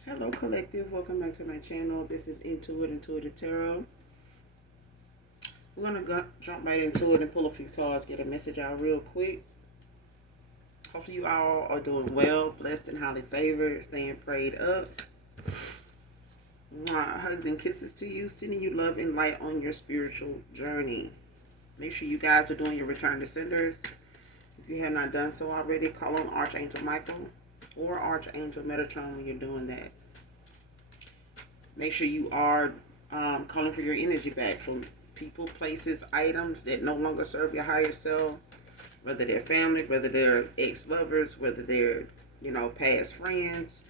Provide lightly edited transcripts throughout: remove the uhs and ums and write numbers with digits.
Hello, collective. Welcome back to my channel. This is Intuitive Tarot. We're gonna jump right into it and pull a few cards, get a message out real quick. Hopefully, you all are doing well, blessed and highly favored, staying prayed up. Hugs and kisses to you, sending you love and light on your spiritual journey. Make sure you guys are doing your return to senders. If you have not done so already, call on Archangel Michael or Archangel Metatron when you're doing that. Make sure you are calling for your energy back from people, places, items that no longer serve your higher self, whether they're family, whether they're ex-lovers, whether they're, past friends.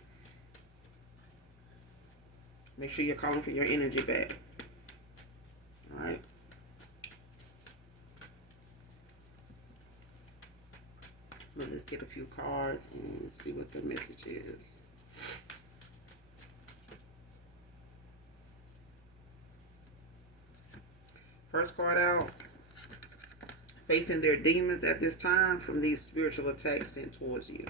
Make sure you're calling for your energy back. All right. But let's get a few cards and see what the message is. First card out. Facing their demons at this time from these spiritual attacks sent towards you.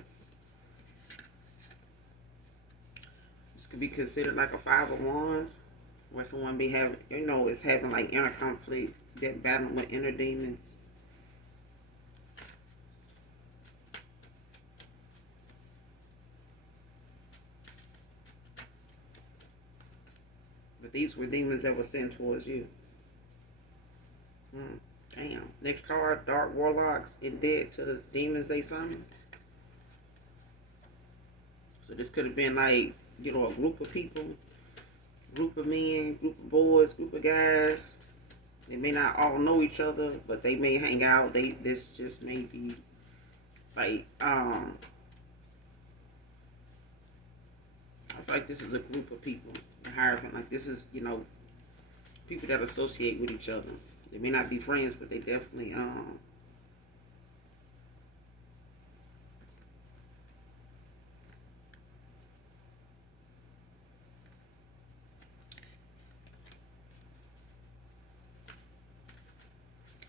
This could be considered like a Five of Wands, where someone is having like inner conflict, that battling with inner demons. But these were demons that were sent towards you. Damn. Next card, Dark Warlocks in debt to the demons they summoned. So this could have been like, a group of people, group of men, group of boys, group of guys. They may not all know each other, but they may hang out. This just may be like, I feel like this is a group of people. Like this is, people that associate with each other. They may not be friends, but they definitely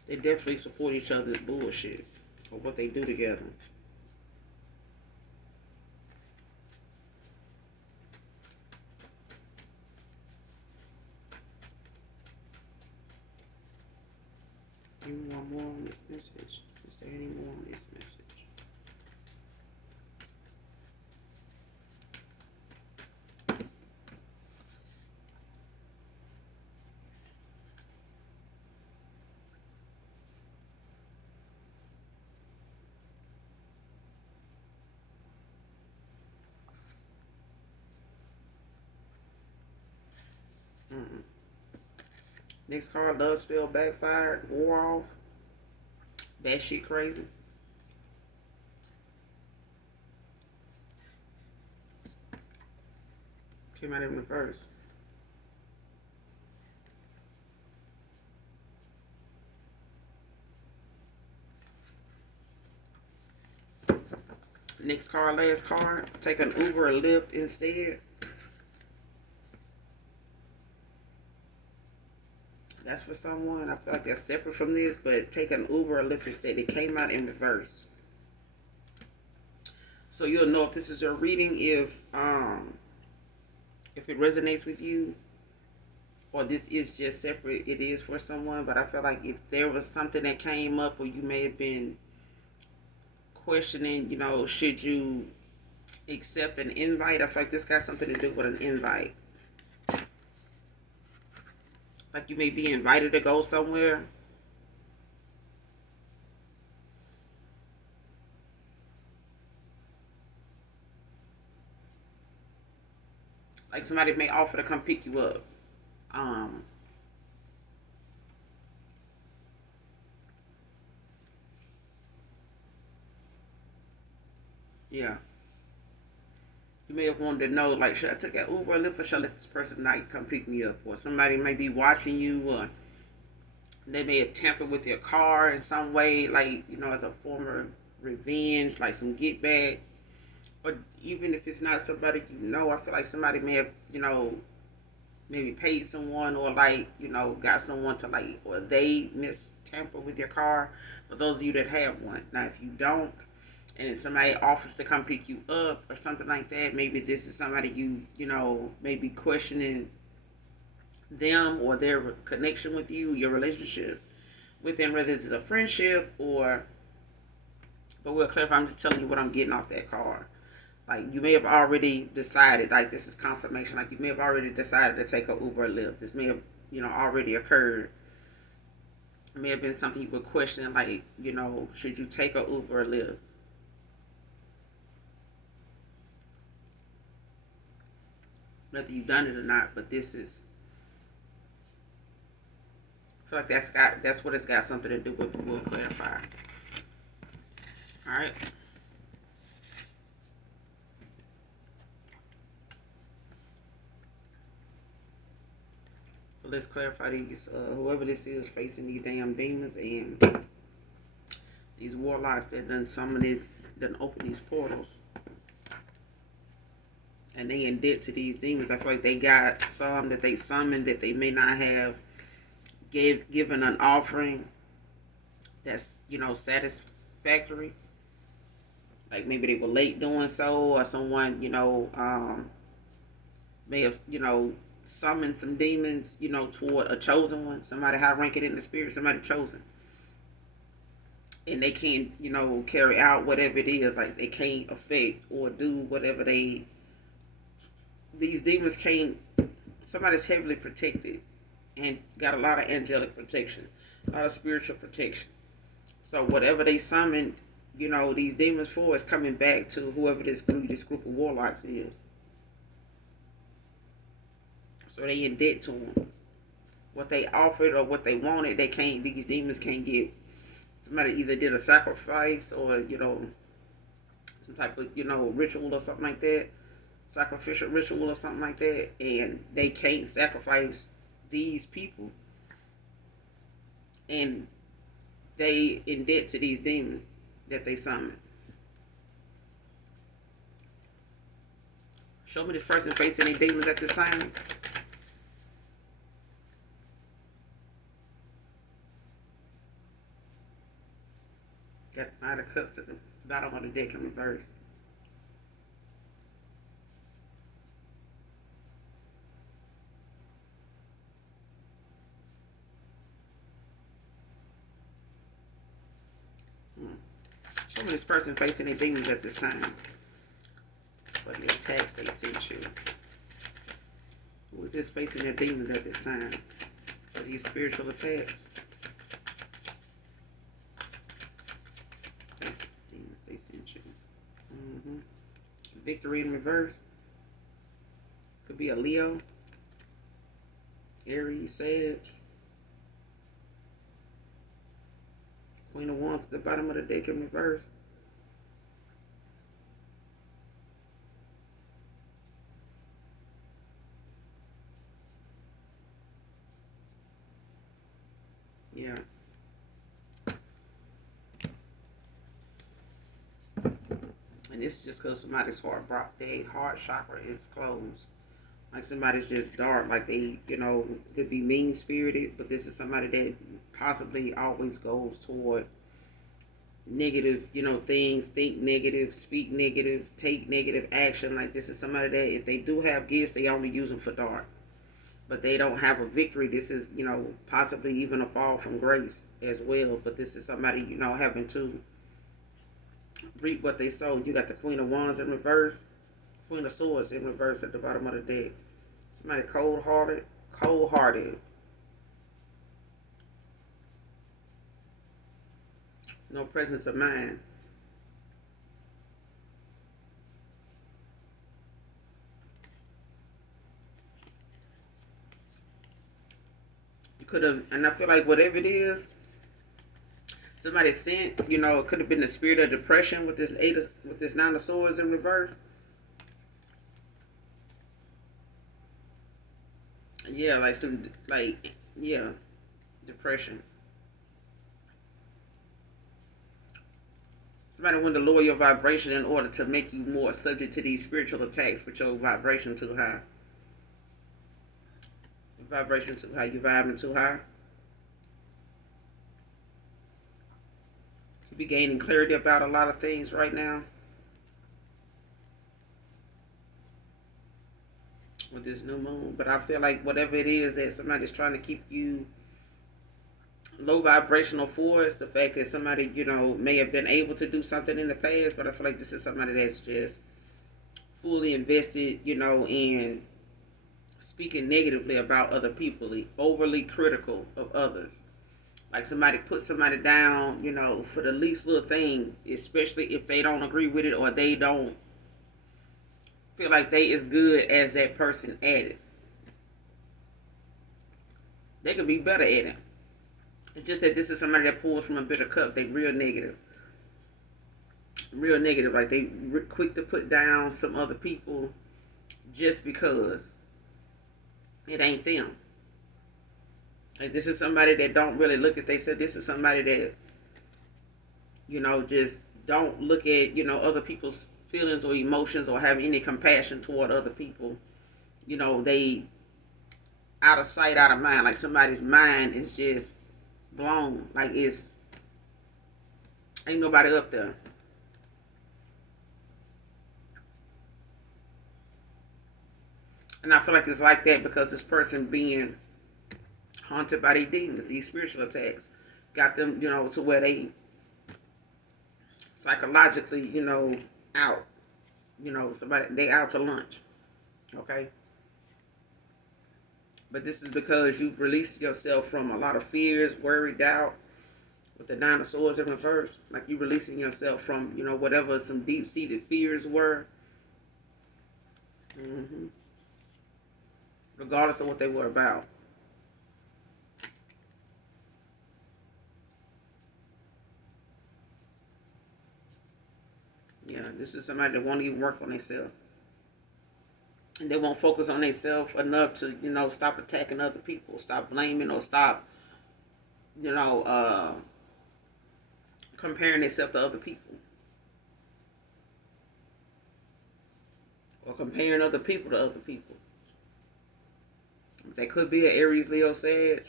they definitely support each other's bullshit or what they do together. Give me one more on this message. Is there any more on this message? Next card, love spell backfired, wore off, bad shit crazy. Came out in the first. Next card, last card, take an Uber or Lyft instead. That's for someone. I feel like they're separate from this, but take an Uber or Lyft instead. It came out in reverse. So you'll know if this is your reading, if it resonates with you, or this is just separate. It is for someone, but I feel like if there was something that came up, or you may have been questioning, should you accept an invite? I feel like this got something to do with an invite. Like you may be invited to go somewhere. Like somebody may offer to come pick you up. Yeah. You may have wanted to know, like, should I take an Uber or Lyft, or should I let this person tonight come pick me up? Or somebody may be watching you, or they may have tampered with your car in some way, like, as a form of revenge, like some get back. Or even if it's not somebody I feel like somebody may have, maybe paid someone, or like, got someone to like, or they tamper with your car. For those of you that have one. Now, if you don't, and somebody offers to come pick you up or something like that. Maybe this is somebody you know maybe questioning them or their connection with you, your relationship with them, whether it's a friendship or. But we'll clarify. I'm just telling you what I'm getting off that card. Like you may have already decided, like this is confirmation. Like you may have already decided to take a Uber or Lyft. This may have already occurred. It may have been something you were questioning, like should you take a Uber or Lyft? Whether you've done it or not, but this is. I feel like that's what it's got something to do with. We'll clarify. All right. But let's clarify these. Whoever this is facing these damn demons and these warlocks that done summon this, done open these portals, and they in debt to these demons. I feel like they got some that they summoned that they may not have given an offering that's satisfactory. Like maybe they were late doing so, or someone may have summoned some demons toward a chosen one, somebody high ranking in the spirit, somebody chosen, and they can't carry out whatever it is. Like they can't affect or do whatever these demons can't. Somebody's heavily protected and got a lot of angelic protection, a lot of spiritual protection. So whatever they summoned, these demons for is coming back to whoever this group of warlocks is. So they in debt to them. What they offered or what they wanted, they can't. These demons can't get. Somebody either did a sacrifice or some type of ritual or something like that, sacrificial ritual or something like that, and they can't sacrifice these people, and they in debt to these demons that they summon. Show me this person facing any demons at this time. Got the Knight of Cups at the bottom of the deck in reverse. Show me this person facing any demons at this time. What the attacks they sent you. Who is this facing their demons at this time? For these spiritual attacks. Face demons they sent you. Victory in reverse. Could be a Leo. Aries, Sag. Queen of Wands at the bottom of the deck in reverse. Yeah. And this is just because somebody's heart chakra is closed. Like somebody's just dark, like they, could be mean spirited, but this is somebody that possibly always goes toward negative, things, think negative, speak negative, take negative action. Like this is somebody that if they do have gifts, they only use them for dark. But they don't have a victory. This is, possibly even a fall from grace as well. But this is somebody, having to reap what they sowed. You got the Queen of Wands in reverse, Queen of Swords in reverse at the bottom of the deck. Somebody cold-hearted. No presence of mind. You could have, and I feel like whatever it is, somebody sent, it could have been the spirit of depression with this Nine of Swords in reverse. Yeah, depression. Somebody wanted to lower your vibration in order to make you more subject to these spiritual attacks with your vibration too high. Your vibration too high. You vibing too high. You be gaining clarity about a lot of things right now with this new moon. But I feel like whatever it is that somebody's trying to keep you low vibrational for, is the fact that somebody, may have been able to do something in the past, but I feel like this is somebody that's just fully invested, in speaking negatively about other people, overly critical of others. Like somebody put somebody down, for the least little thing, especially if they don't agree with it or they don't feel like they as good as that person at it. They could be better at it. It's just that this is somebody that pulls from a bitter cup. They real negative. Real negative. Like they quick to put down some other people just because it ain't them. Like this is somebody that don't really look at. They said this is somebody that just don't look at other people's feelings or emotions or have any compassion toward other people. They out of sight, out of mind. Like somebody's mind is just blown. Like it's ain't nobody up there. And I feel like it's like that because this person being haunted by these demons, these spiritual attacks, got them, to where they psychologically, out. Somebody they out to lunch. Okay. But this is because you've released yourself from a lot of fears, worry, doubt. With the Nine of Swords in reverse, like you releasing yourself from, whatever some deep-seated fears were. Mm-hmm. Regardless of what they were about. Yeah, this is somebody that won't even work on themselves. And they won't focus on themselves enough to, stop attacking other people, stop blaming, or stop, you know, uh, comparing themselves to other people. Or comparing other people to other people. That could be an Aries, Leo, Sag.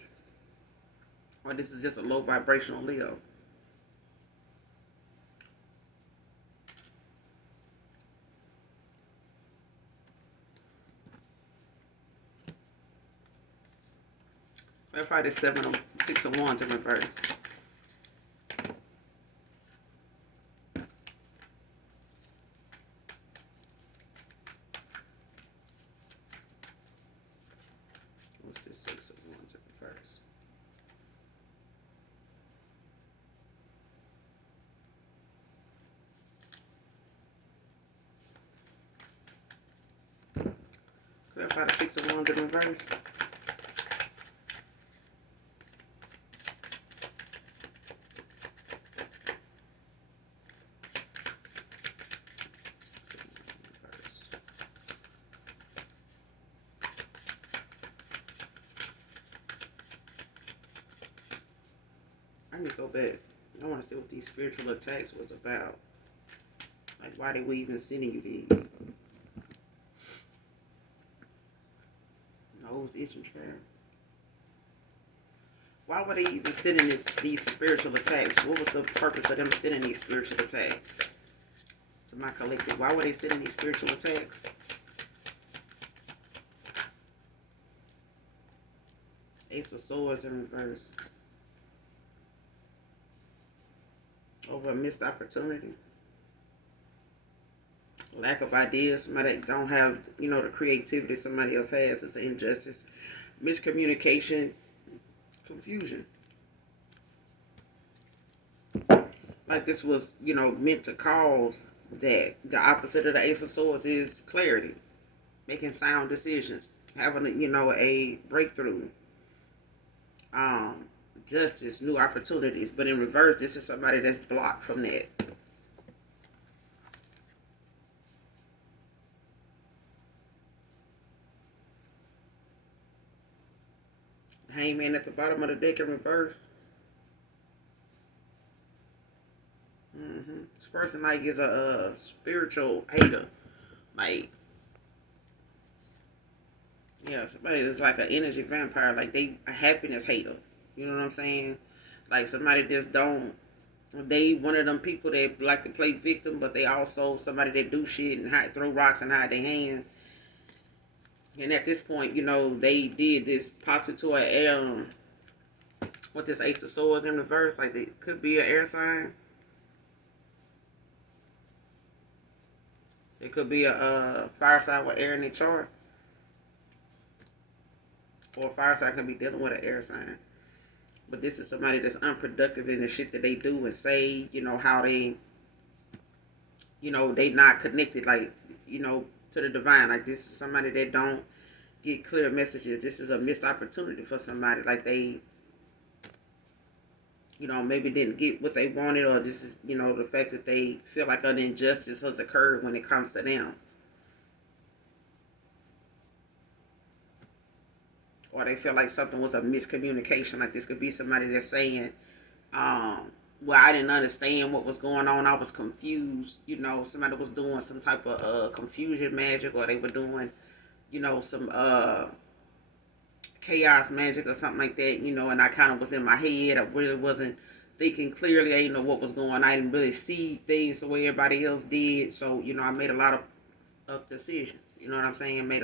Or this is just a low vibrational Leo. Let's find this 6 of Wands in reverse. What's this 6 of Wands in reverse? Clarify the 6 of Wands in reverse. I need to go back. I want to see what these spiritual attacks was about. Like, why they were even sending you these. Nose itching, chair. Why were they even sending these spiritual attacks? What was the purpose of them sending these spiritual attacks to my collective? Why were they sending these spiritual attacks? Ace of Swords in reverse. Over a missed opportunity. Lack of ideas. Somebody that don't have, the creativity somebody else has. It's an injustice. Miscommunication. Confusion. Like this was, meant to cause that. The opposite of the Ace of Swords is clarity. Making sound decisions. Having, a breakthrough. Justice, new opportunities. But in reverse, this is somebody that's blocked from that. Hangman at the bottom of the deck in reverse. This person like is a spiritual hater. Like, yeah, somebody that's like an energy vampire. Like they a happiness hater. You know what I'm saying? Like somebody just don't They one of them people that like to play victim, but they also somebody that do shit and throw rocks and hide their hands. And at this point, they did this possibly to an air, with this Ace of Swords in reverse, like it could be an air sign. It could be a fire sign with air in their chart. Or a fire sign could be dealing with an air sign. But this is somebody that's unproductive in the shit that they do and say, how they, they not connected, like, to the divine. Like, this is somebody that don't get clear messages. This is a missed opportunity for somebody. Like, they, maybe didn't get what they wanted, or this is, the fact that they feel like an injustice has occurred when it comes to them. Or they feel like something was a miscommunication. Like, this could be somebody that's saying, well, I didn't understand what was going on. I was confused. Somebody was doing some type of confusion magic, or they were doing, some chaos magic or something like that, and I kind of was in my head. I really wasn't thinking clearly. I didn't know what was going on. I didn't really see things the way everybody else did. So, I made a lot of decisions. You know what I'm saying? Made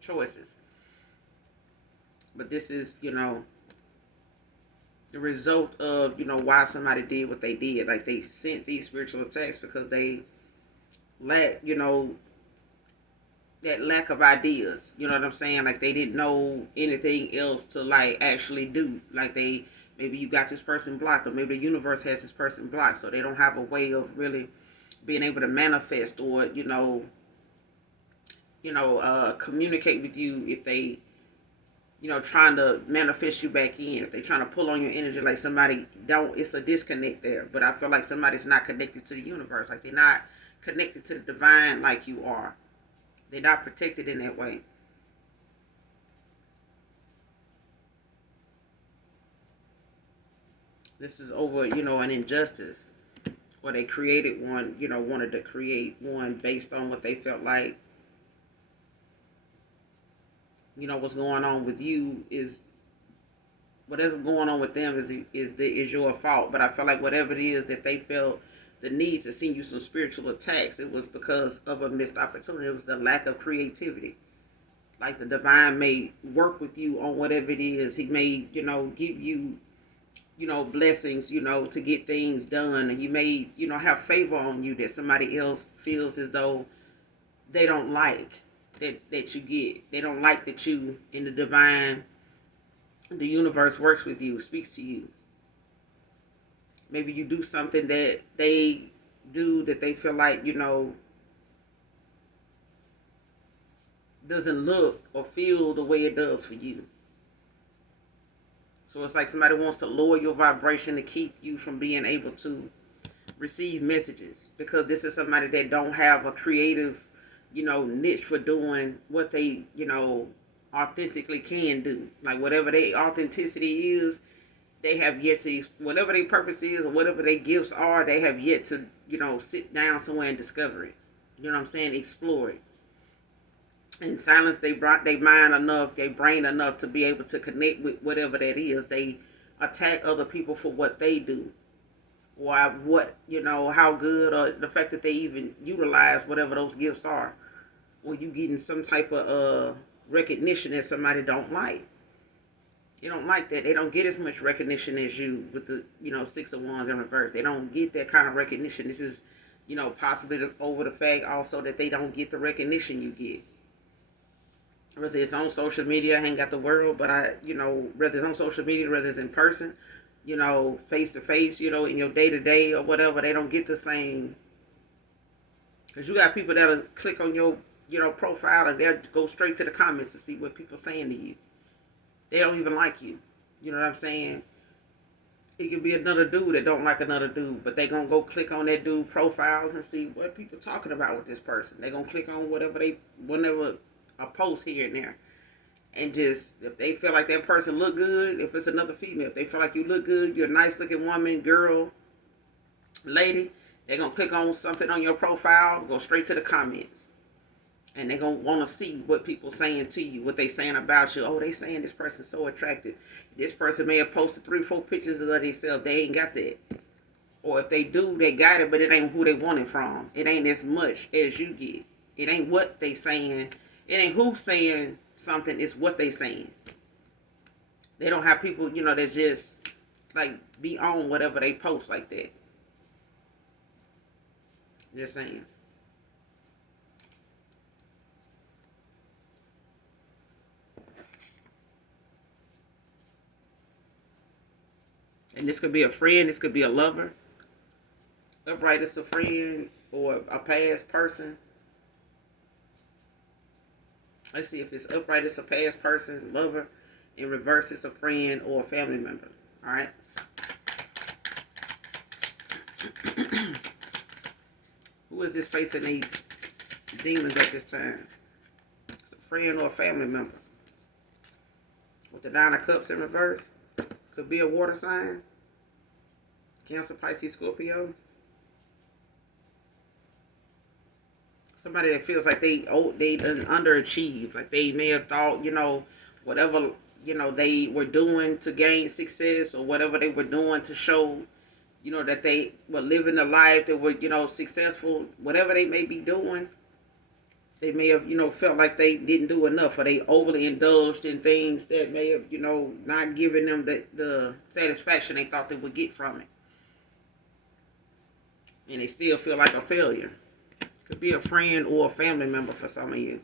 choices. But this is, the result of, why somebody did what they did. Like, they sent these spiritual attacks because they lack, that lack of ideas. You know what I'm saying? Like, they didn't know anything else to, like, actually do. Like, maybe you got this person blocked, or maybe the universe has this person blocked, so they don't have a way of really being able to manifest or, communicate with you if they, trying to manifest you back in. If they trying to pull on your energy, like somebody it's a disconnect there. But I feel like somebody's not connected to the universe. Like, they're not connected to the divine like you are. They're not protected in that way. This is over, an injustice. Or they created one, wanted to create one based on what they felt like, what's going on with you is, whatever's going on with them is your fault. But I feel like whatever it is that they felt the need to send you some spiritual attacks, it was because of a missed opportunity. It was the lack of creativity. Like, the divine may work with you on whatever it is. He may, give you, blessings, to get things done. And you may, have favor on you that somebody else feels as though they don't like that you get. They don't like that you, in the divine, the universe works with you, speaks to you. Maybe you do something that they do that they feel like, doesn't look or feel the way it does for you. So it's like somebody wants to lower your vibration to keep you from being able to receive messages, because this is somebody that don't have a creative, niche for doing what they, authentically can do. Like, whatever their authenticity is, they have yet to, whatever their purpose is or whatever their gifts are, they have yet to, sit down somewhere and discover it. You know what I'm saying? Explore it. And silence they mind enough, their brain enough to be able to connect with whatever that is. They attack other people for what they do. Or what, how good, or the fact that they even utilize whatever those gifts are. Or you getting some type of recognition that somebody don't like. They don't like that. They don't get as much recognition as you with the, Six of Wands in reverse. They don't get that kind of recognition. This is, possibly over the fact also that they don't get the recognition you get. Whether it's on social media, I ain't got the world, but whether it's on social media, whether it's in person, face to face, in your day to day or whatever, they don't get the same. Because you got people that'll click on your, profile, and they'll go straight to the comments to see what people saying to you. They don't even like you. You know what I'm saying? It could be another dude that don't like another dude, but they gonna go click on that dude profiles and see what people talking about with this person. They gonna click on whatever a post here and there, and just, if they feel like that person look good, if it's another female, if they feel like you look good, you're a nice looking woman, girl, lady, they're gonna click on something on your profile, go straight to the comments. And they're going to want to see what people saying to you, what they saying about you. Oh, they saying this person's so attractive. This person may have posted 3-4 pictures of themselves. They ain't got that. Or if they do, they got it, but it ain't who they want it from. It ain't as much as you get. It ain't what they saying. It ain't who saying something. It's what they saying. They don't have people, that just like be on whatever they post like that. Just saying. And this could be a friend. This could be a lover. Upright is a friend or a past person. Let's see if it's upright. It's a past person, lover. In reverse, it's a friend or a family member. All right. Who is this facing these demons at this time? It's a friend or a family member. With the Nine of Cups in reverse. Could be a water sign. Cancer, Pisces, Scorpio. Somebody that feels like they underachieved. Like they may have thought, whatever, they were doing to gain success or whatever they were doing to show, that they were living a life that were, successful. Whatever they may be doing, they may have, felt like they didn't do enough, or they overly indulged in things that may have, not given them the satisfaction they thought they would get from it. And they still feel like a failure. Could be a friend or a family member for some of you.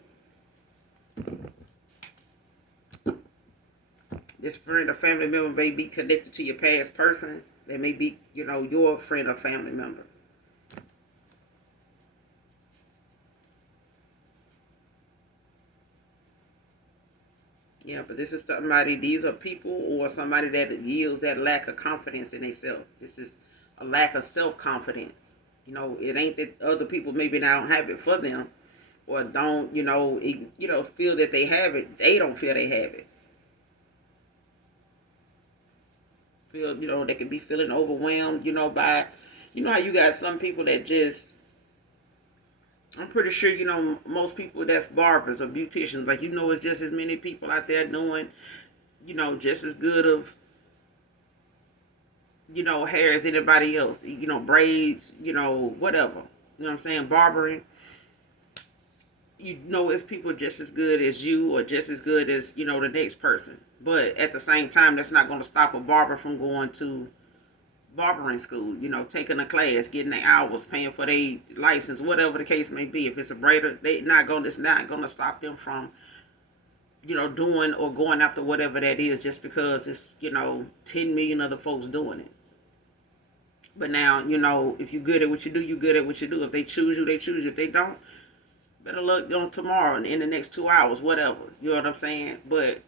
This friend or family member may be connected to your past person. They may be, your friend or family member. Yeah, but this is somebody, these are people or somebody that yields that lack of confidence in themselves. This is a lack of self-confidence. It ain't that other people maybe don't have it for them or don't, feel that they have it. They don't feel they have it. Feel, they could be feeling overwhelmed, by, how you got some people that just, I'm pretty sure, most people that's barbers or beauticians, like, it's just as many people out there doing, just as good of, hair as anybody else, braids, whatever, what I'm saying, barbering, it's people just as good as you or just as good as, the next person. But at the same time, that's not going to stop a barber from going to barbering school, taking a class, getting their hours, paying for their license, whatever the case may be. If it's a braider, it's not going to stop them from, doing or going after whatever that is just because it's, 10 million other folks doing it. But now, if you're good at what you do, you're good at what you do. If they choose you, they choose you. If they don't, better luck on tomorrow and in the next 2 hours, whatever. You know what I'm saying? But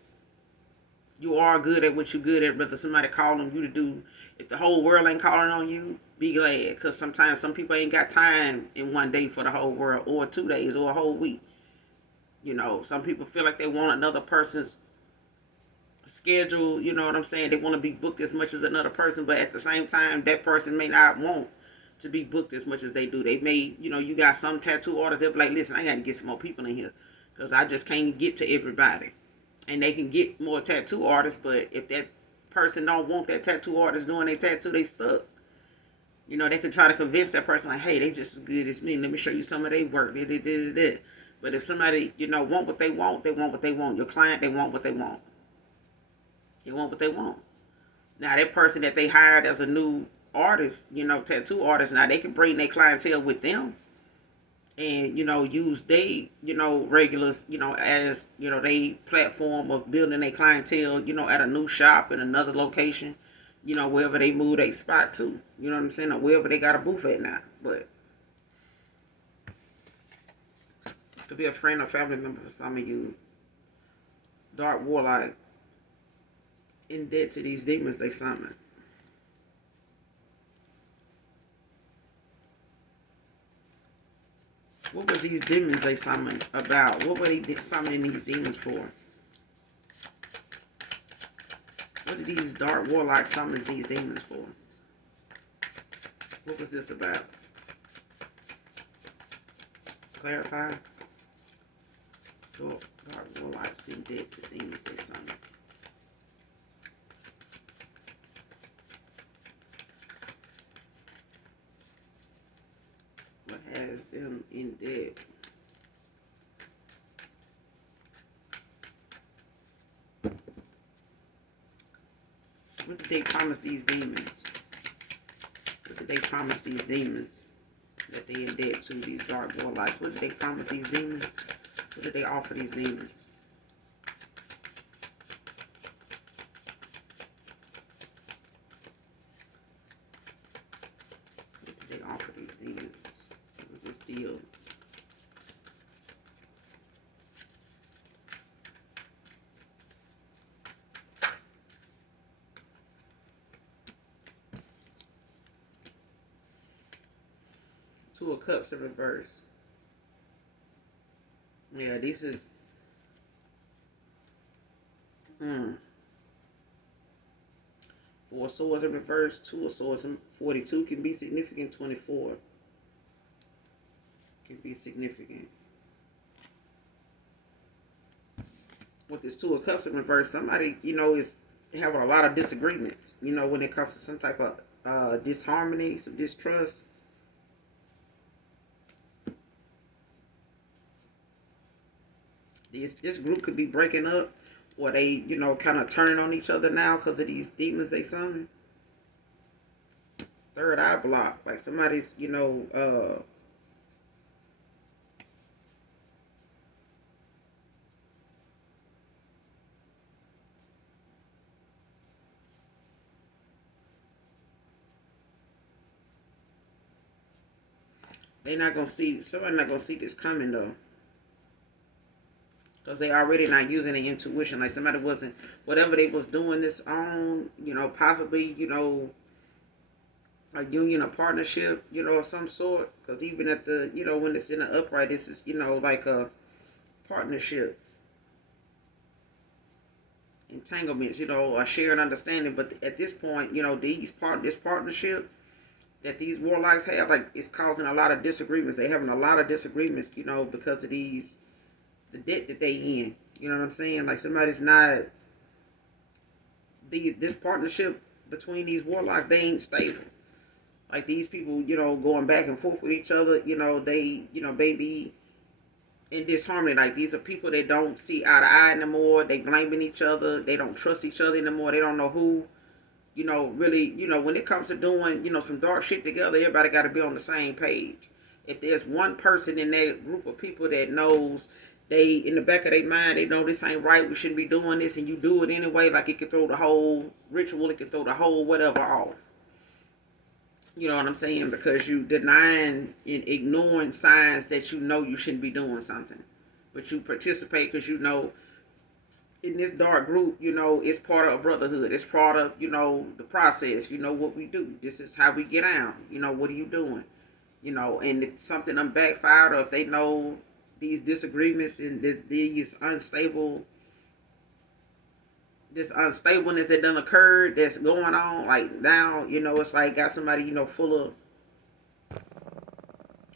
you are good at what you're good at. Whether somebody calling you to do, if the whole world ain't calling on you, be glad. Because sometimes some people ain't got time in one day for the whole world, or 2 days, or a whole week. Some people feel like they want another person's schedule, you know what I'm saying? They want to be booked as much as another person, but at the same time, that person may not want to be booked as much as they do. They may, you got some tattoo artists, they'll be like, listen, I got to get some more people in here because I just can't get to everybody. And they can get more tattoo artists, but if that person don't want that tattoo artist doing their tattoo, they stuck. They can try to convince that person like, hey, they just as good as me. Let me show you some of their work. But if somebody, want what they want, they want what they want. Your client, they want what they want. They want what they want. Now, that person that they hired as a new artist, tattoo artist, now they can bring their clientele with them and, use they, regulars, as, they platform of building their clientele, at a new shop in another location, wherever they move their spot to, you know what I'm saying, or wherever they got a booth at now. But it could be a friend or family member for some of you. Dark warlock. In debt to these demons they summon. What was these demons they summoned about? What were they summoning these demons for? What did these dark warlocks summon these demons for? What was this about? Clarify. Dark warlocks in debt to demons they summon. promise them in debt? What did they promise these demons? What did they promise these demons that they in debt to, these dark warlocks? What did they promise these demons? What did they offer these demons? What did they offer these demons? What was this deal? Two of Cups in reverse. Yeah, this is... Four of Swords in reverse, Two of Swords in 42 can be significant, 24 can be significant. With this Two of Cups in reverse, somebody, is having a lot of disagreements, when it comes to some type of disharmony, some distrust. This group could be breaking up, or they, kind of turning on each other now because of these demons they summon. Third eye block, like somebody's, somebody not gonna see this coming though. Because they already not using their intuition. Like somebody wasn't, whatever they was doing this on, possibly, a union, a partnership, of some sort. Because even at the, when it's in the upright, this is, like a partnership. Entanglements, a shared understanding. But at this point, this partnership that these warlocks have, like, it's causing a lot of disagreements. They're having a lot of disagreements, because of the debt that they in. You know what I'm saying? Like somebody's not, this partnership between these warlocks, they ain't stable. Like these people, going back and forth with each other, they, baby, in disharmony. Like these are people that don't see eye to eye anymore. They blaming each other. They don't trust each other anymore. They don't know who, really, when it comes to doing, some dark shit together, everybody got to be on the same page. If there's one person in that group of people that knows, they, in the back of their mind, they know this ain't right, we shouldn't be doing this, and you do it anyway, like it can throw the whole ritual, it can throw the whole whatever off. You know what I'm saying? Because you denying and ignoring signs that you shouldn't be doing something. But you participate because in this dark group, it's part of a brotherhood. It's part of, the process. What we do. This is how we get out. What are you doing? And if something done backfired, or if they know these disagreements and these unstableness that done occurred, that's going on, like now, it's like got somebody, full of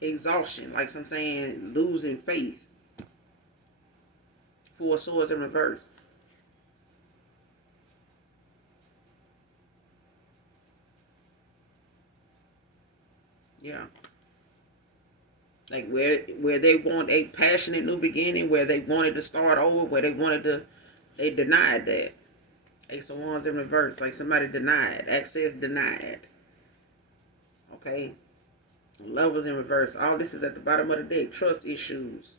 exhaustion, like I'm saying, losing faith. Four of Swords in reverse. Yeah. Like where they want a passionate new beginning, where they wanted to start over, where they denied that. Ace of Wands in reverse, like somebody denied. Access denied. Okay. Lovers in reverse. All this is at the bottom of the deck. Trust issues.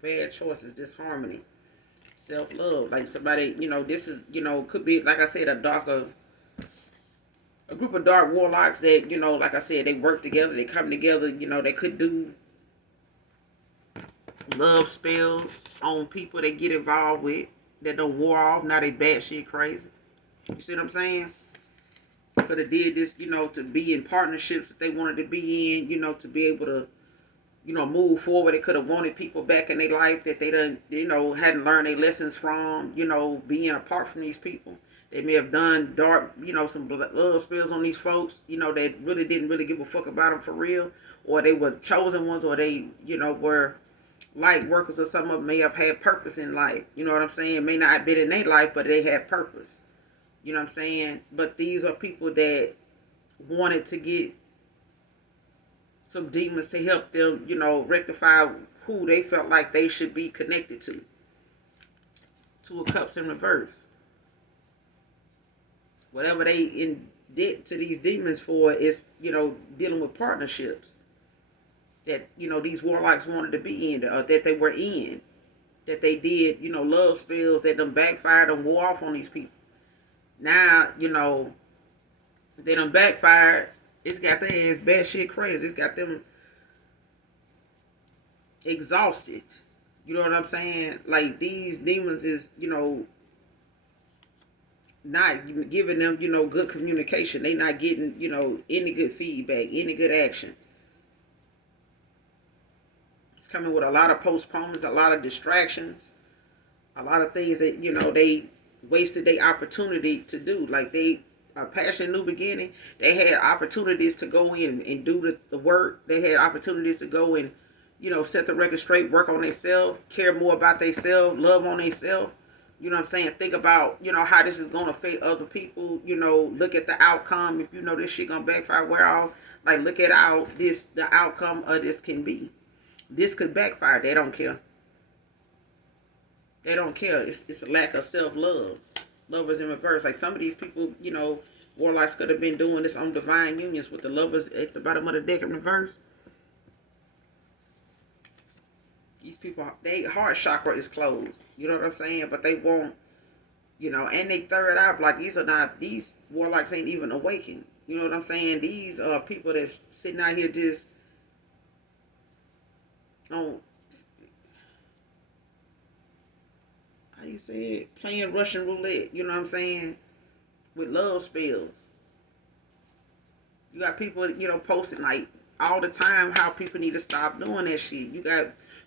Bad choices, disharmony. Self-love. Like somebody, this is, could be, like I said, a group of dark warlocks that, like I said, they work together, they come together, they could do love spells on people they get involved with that don't war off. Now they bad shit crazy. You see what I'm saying? Could have did this, to be in partnerships that they wanted to be in, to be able to, move forward. They could have wanted people back in their life that they done, hadn't learned their lessons from, being apart from these people. They may have done dark, some love spells on these folks, that really didn't really give a fuck about them for real. Or they were chosen ones, or they, were light workers, or some of them may have had purpose in life. You know what I'm saying? May not have been in their life, but they had purpose. You know what I'm saying? But these are people that wanted to get some demons to help them, rectify who they felt like they should be connected to. Two of Cups in reverse. Whatever they in debt to these demons for is, dealing with partnerships that, these warlocks wanted to be in, or that they were in, that they did, love spells that them backfired and wore off on these people. Now, they done backfired. It's got their ass bad shit crazy. It's got them exhausted. You know what I'm saying? Like, these demons is, not giving them, good communication. They not getting, any good feedback, any good action. It's coming with a lot of postponements, a lot of distractions, a lot of things that, they wasted their opportunity to do. Like, they a passion, new beginning. They had opportunities to go in and do the work. They had opportunities to go and, set the record straight, work on themselves, care more about themselves, love on themselves. You know what I'm saying? Think about, how this is going to affect other people. Look at the outcome. If this shit going to backfire, where all, like, look at how the outcome of this can be. This could backfire. They don't care. They don't care. It's a lack of self-love. Lovers in reverse. Like, some of these people, warlocks could have been doing this on divine unions with the lovers at the bottom of the deck in reverse. These people, they heart chakra is closed. You know what I'm saying? But they won't, and they third eye, like, these warlocks ain't even awakened. You know what I'm saying? These are people that's sitting out here just on, how you say it, playing Russian roulette. You know what I'm saying? With love spells. You got people, posting like all the time how people need to stop doing that shit. You got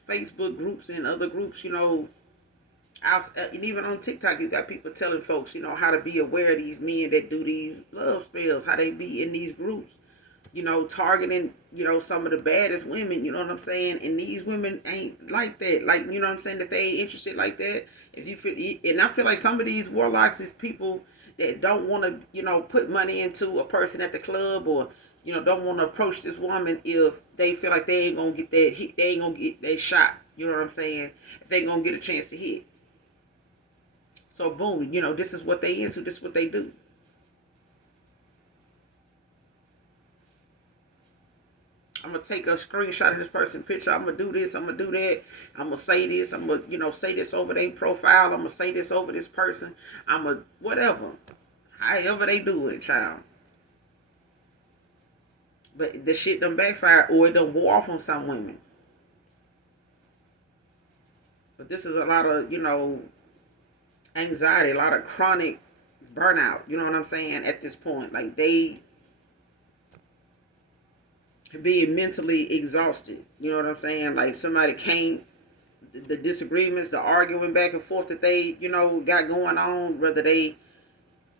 Facebook groups and other groups, and even on TikTok, you got people telling folks, how to be aware of these men that do these love spells, how they be in these groups, targeting, some of the baddest women, you know what I'm saying? And these women ain't like that. Like, you know what I'm saying? That they ain't interested like that. If you feel, and I feel like some of these warlocks is people that don't want to, put money into a person at the club, or, don't want to approach this woman if they feel like they ain't going to get that hit, they ain't going to get that shot. You know what I'm saying? If they going to get a chance to hit. So, boom, this is what they into. This is what they do. I'm going to take a screenshot of this person's picture. I'm going to do this. I'm going to do that. I'm going to say this. I'm going to, say this over their profile. I'm going to say this over this person. I'm going to, whatever. However they do it, child. But the shit done backfire, or it done wore off on some women. But this is a lot of, anxiety, a lot of chronic burnout. You know what I'm saying? At this point, like, they being mentally exhausted. You know what I'm saying? Like, somebody can't, the disagreements, the arguing back and forth that they, got going on, whether they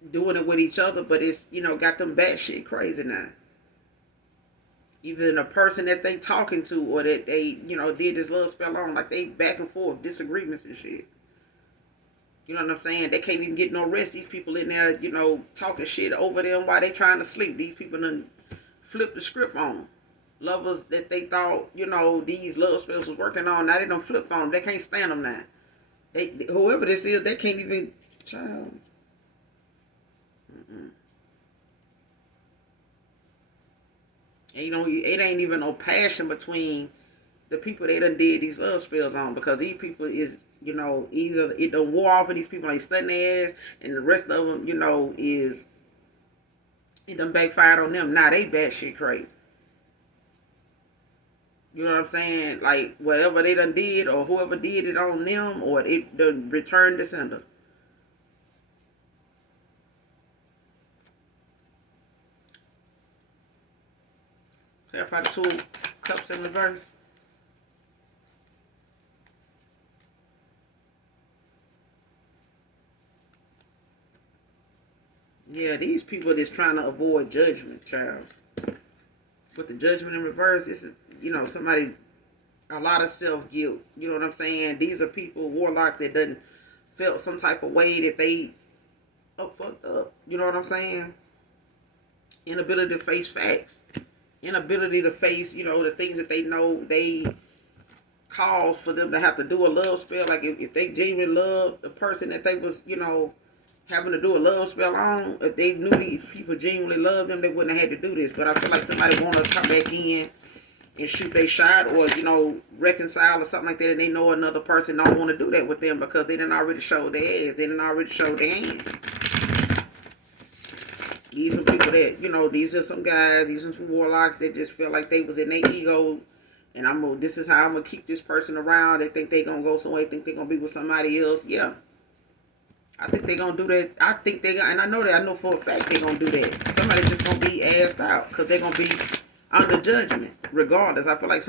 doing it with each other, but it's, got them batshit crazy now. Even a person that they talking to, or that they, did this love spell on, like, they back and forth, disagreements and shit. You know what I'm saying? They can't even get no rest. These people in there, talking shit over them while they trying to sleep. These people done flip the script on them. Lovers that they thought, these love spells was working on, now they done flipped on them. They can't stand them now. They, whoever this is, they can't even, child. It ain't even no passion between the people they done did these love spells on, because these people is, either it done wore off of these people, ain't studying their ass, and the rest of them, is, it done backfired on them. Now they batshit crazy. You know what I'm saying? Like, whatever they done did, or whoever did it on them, or it done returned to sender. Clarify the 2 of Cups in reverse. Yeah, these people that's trying to avoid judgment, child. With the Judgment in reverse, this is, somebody, a lot of self-guilt. You know what I'm saying? These are people, warlocks, that done felt some type of way that they fucked up. You know what I'm saying? Inability to face facts. inability to face, the things that they know they cause for them to have to do a love spell. Like if they genuinely love the person that they was, having to do a love spell on, if they knew these people genuinely loved them, they wouldn't have had to do this. But I feel like somebody want to come back in and shoot their shot, or reconcile or something like that, and they know another person don't want to do that with them because they didn't already show their ass, they didn't already show their hand. These some people that, these are some guys, these are some warlocks that just feel like they was in their ego, and this is how I'm gonna keep this person around. They think they gonna go somewhere, they think they gonna be with somebody else. Yeah, I think they gonna do that. I think they, and I know for a fact they gonna do that. Somebody just gonna be asked out because they gonna be under judgment. Regardless, I feel like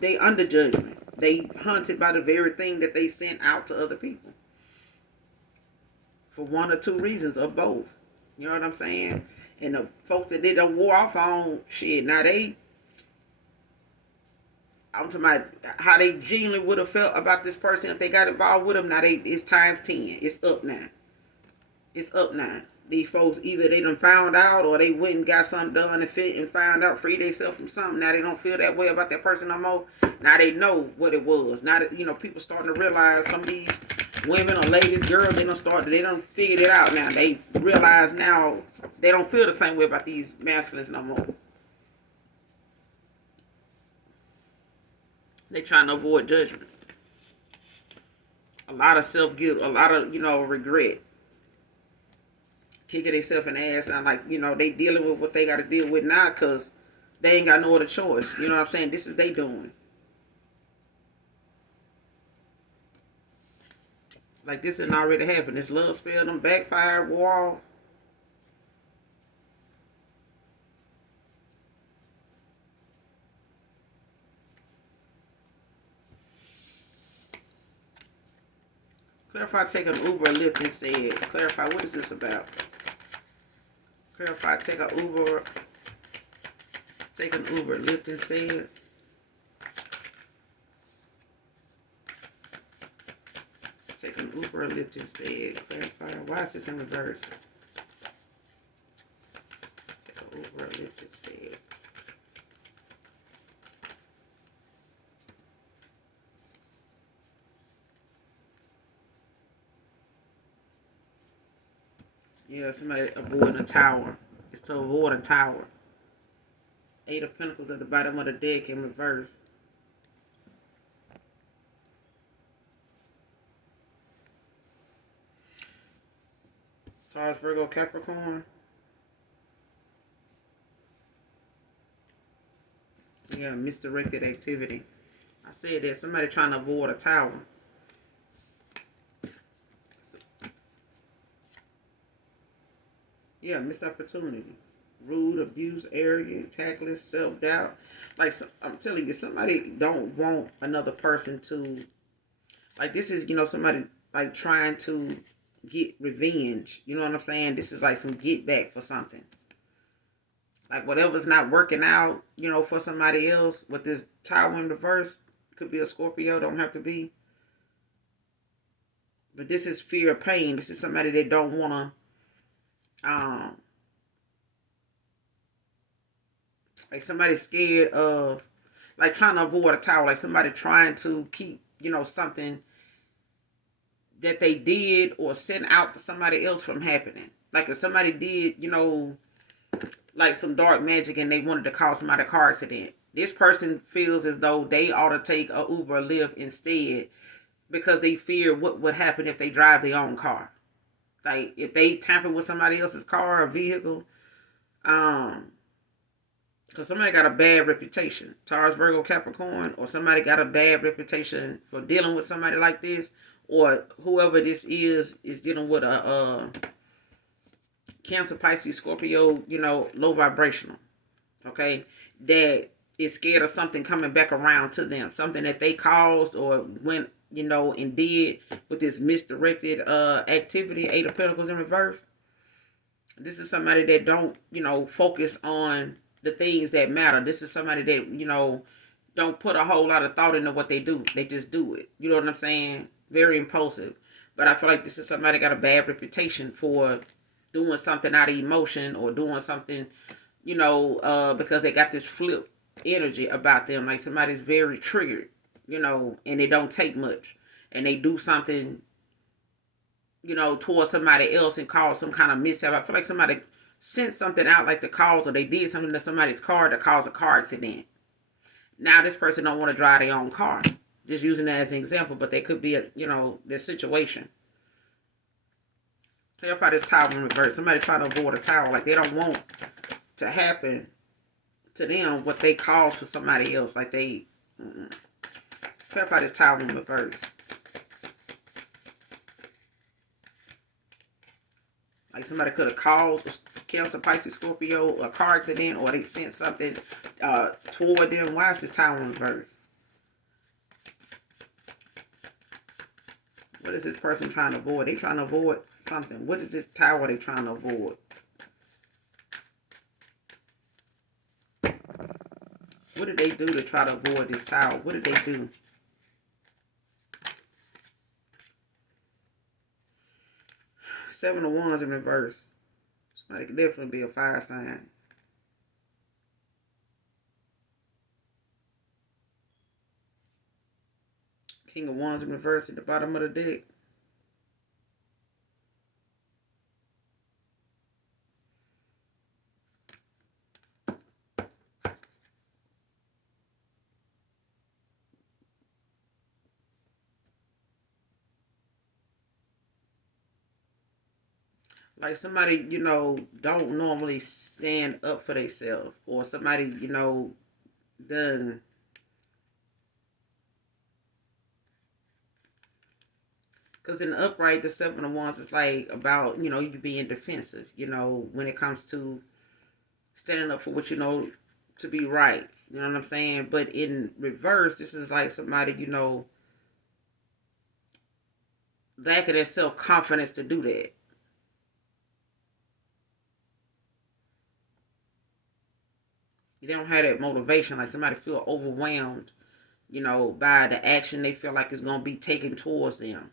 they under judgment. They hunted by the very thing that they sent out to other people. For one or two reasons, or both. You know what I'm saying? And the folks that they done wore off on, shit, now I'm talking about how they genuinely would have felt about this person if they got involved with them. Now it's times 10. It's up now. It's up now. These folks, either they done found out or they went and got something done and found out, freed themselves from something. Now they don't feel that way about that person no more. Now they know what it was. Now that, people starting to realize, some of these women or ladies, girls, they done figured it out now. They realize now they don't feel the same way about these masculines no more. They trying to avoid judgment. A lot of self-guilt, a lot of, regret. Kicking themselves in the ass now, like, they dealing with what they got to deal with now because they ain't got no other choice. You know what I'm saying? This is they doing. Like, this didn't already happen. This love spell, them backfired, wore off. Clarify, take an Uber or Lyft instead. Clarify, what is this about? Clarify, take an Uber or Lyft instead. Take an Uber or Lyft instead. Clarify, why is this in reverse? Take an Uber or Lyft instead. Yeah, somebody avoiding a tower. It's to avoid a tower. 8 of Pentacles at the bottom of the deck in reverse. Taurus, Virgo, Capricorn. Yeah, misdirected activity. I said that somebody trying to avoid a tower. Yeah, missed opportunity. Rude, abuse, arrogant, tactless, self-doubt. Like, I'm telling you, somebody don't want another person to... Like, this is, somebody, like, trying to get revenge. You know what I'm saying? This is like some get back for something. Like, whatever's not working out, for somebody else with this tower in reverse. Could be a Scorpio, don't have to be. But this is fear of pain. This is somebody that don't want to... like somebody scared of, like, trying to avoid a tower, like somebody trying to keep, something that they did or sent out to somebody else from happening. Like if somebody did, like some dark magic and they wanted to cause somebody a car accident, this person feels as though they ought to take a Uber or Lyft instead because they fear what would happen if they drive their own car. Like if they tamper with somebody else's car or vehicle, because somebody got a bad reputation, Taurus, Virgo, Capricorn, or somebody got a bad reputation for dealing with somebody like this, or whoever this is dealing with a Cancer, Pisces, Scorpio, low vibrational, okay, that is scared of something coming back around to them, something that they caused or went, and did with this misdirected activity, 8 of Pentacles in reverse. This is somebody that don't, focus on the things that matter. This is somebody that, don't put a whole lot of thought into what they do. They just do it. You know what I'm saying? Very impulsive. But I feel like this is somebody that got a bad reputation for doing something out of emotion or doing something because they got this flip energy about them. Like somebody's very triggered, and they don't take much. And they do something, towards somebody else and cause some kind of mishap. I feel like somebody sent something out like the cause, or they did something to somebody's car to cause a car accident. Now this person don't want to drive their own car. Just using that as an example, but they could be their situation. Clarify this tower in reverse. Somebody trying to avoid a tower, like they don't want to happen to them what they cause for somebody else. Like they clarify this tower in reverse. Like somebody could have caused Cancer, Pisces, Scorpio, a car accident, or they sent something toward them. Why is this tower in reverse? What is this person trying to avoid? They trying to avoid something. What is this tower they trying to avoid? What did they do to try to avoid this tower? What did they do? Seven of Wands in reverse. Somebody could definitely be a fire sign. King of Wands in reverse at the bottom of the deck. Like somebody, don't normally stand up for themselves. Or somebody, done. Because in the upright, the Seven of Wands is like about, you being defensive, when it comes to standing up for what you know to be right. You know what I'm saying? But in reverse, this is like somebody, lacking that self-confidence to do that. They don't have that motivation. Like somebody feel overwhelmed, by the action they feel like is going to be taken towards them.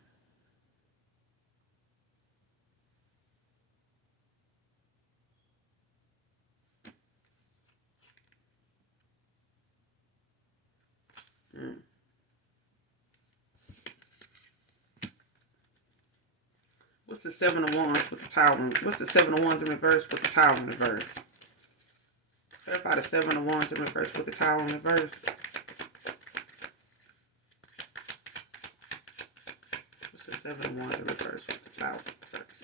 What's the Seven of Wands with the Tower? What's the Seven of Wands in reverse with the Tower in reverse? Clarify the Seven of Wands in reverse with the Tower in reverse. What's the Seven of Wands in reverse with the Tower in reverse?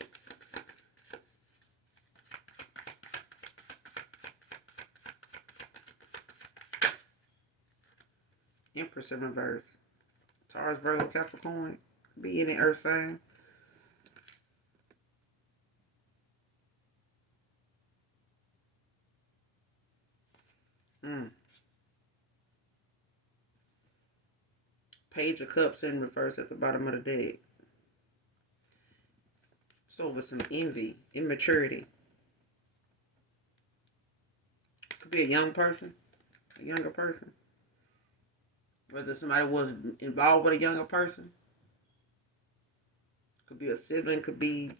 Empress in reverse. Taurus, Virgo, Capricorn. Be in the earth sign. Page of Cups in reverse at the bottom of the deck. So with some envy, immaturity. This could be a young person, a younger person. Whether somebody was involved with a younger person. Could be a sibling, could be,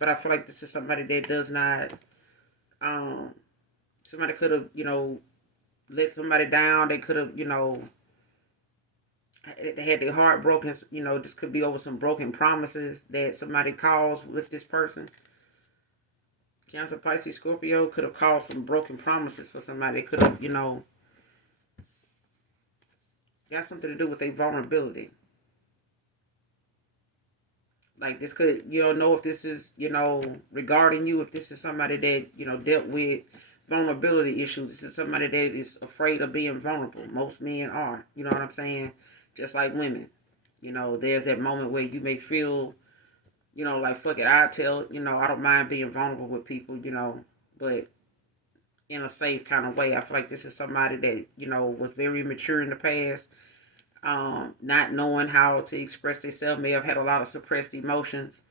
but I feel like this is somebody that does not, somebody could have, let somebody down. They could have, they had their heart broken. This could be over some broken promises that somebody caused with this person. Cancer, Pisces, Scorpio could have caused some broken promises for somebody. They could have, got something to do with their vulnerability. Like this could, you don't know if this is, regarding you, if this is somebody that, dealt with vulnerability issues. This is somebody that is afraid of being vulnerable. Most men are, you know what I'm saying? Just like women. There's that moment where you may feel, like, fuck it, I don't mind being vulnerable with people, but in a safe kind of way. I feel like this is somebody that, was very mature in the past, not knowing how to express themselves, may have had a lot of suppressed emotions,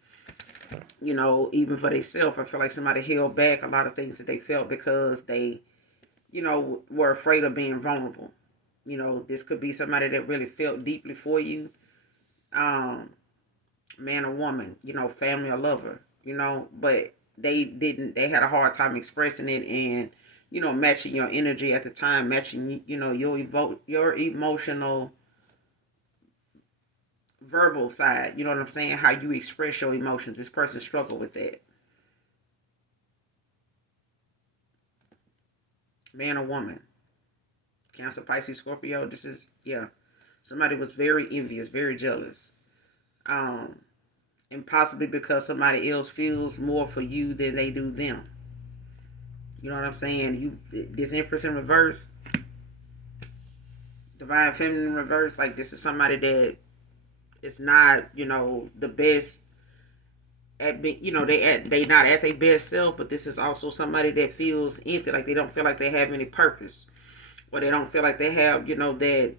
even for themselves. I feel like somebody held back a lot of things that they felt because they, were afraid of being vulnerable. This could be somebody that really felt deeply for you, man or woman, family or lover, but they had a hard time expressing it and, matching your energy at the time, matching, your emotional verbal side. You know what I'm saying? How you express your emotions. This person struggled with that. Man or woman. Cancer, Pisces, Scorpio. This is, yeah. Somebody was very envious, very jealous. Um, and possibly because somebody else feels more for you than they do them. You know what I'm saying? This Empress in reverse, Divine Feminine in reverse, like this is somebody that is not, the best at being, they not at their best self, but this is also somebody that feels empty, like they don't feel like they have any purpose, or they don't feel like they have, that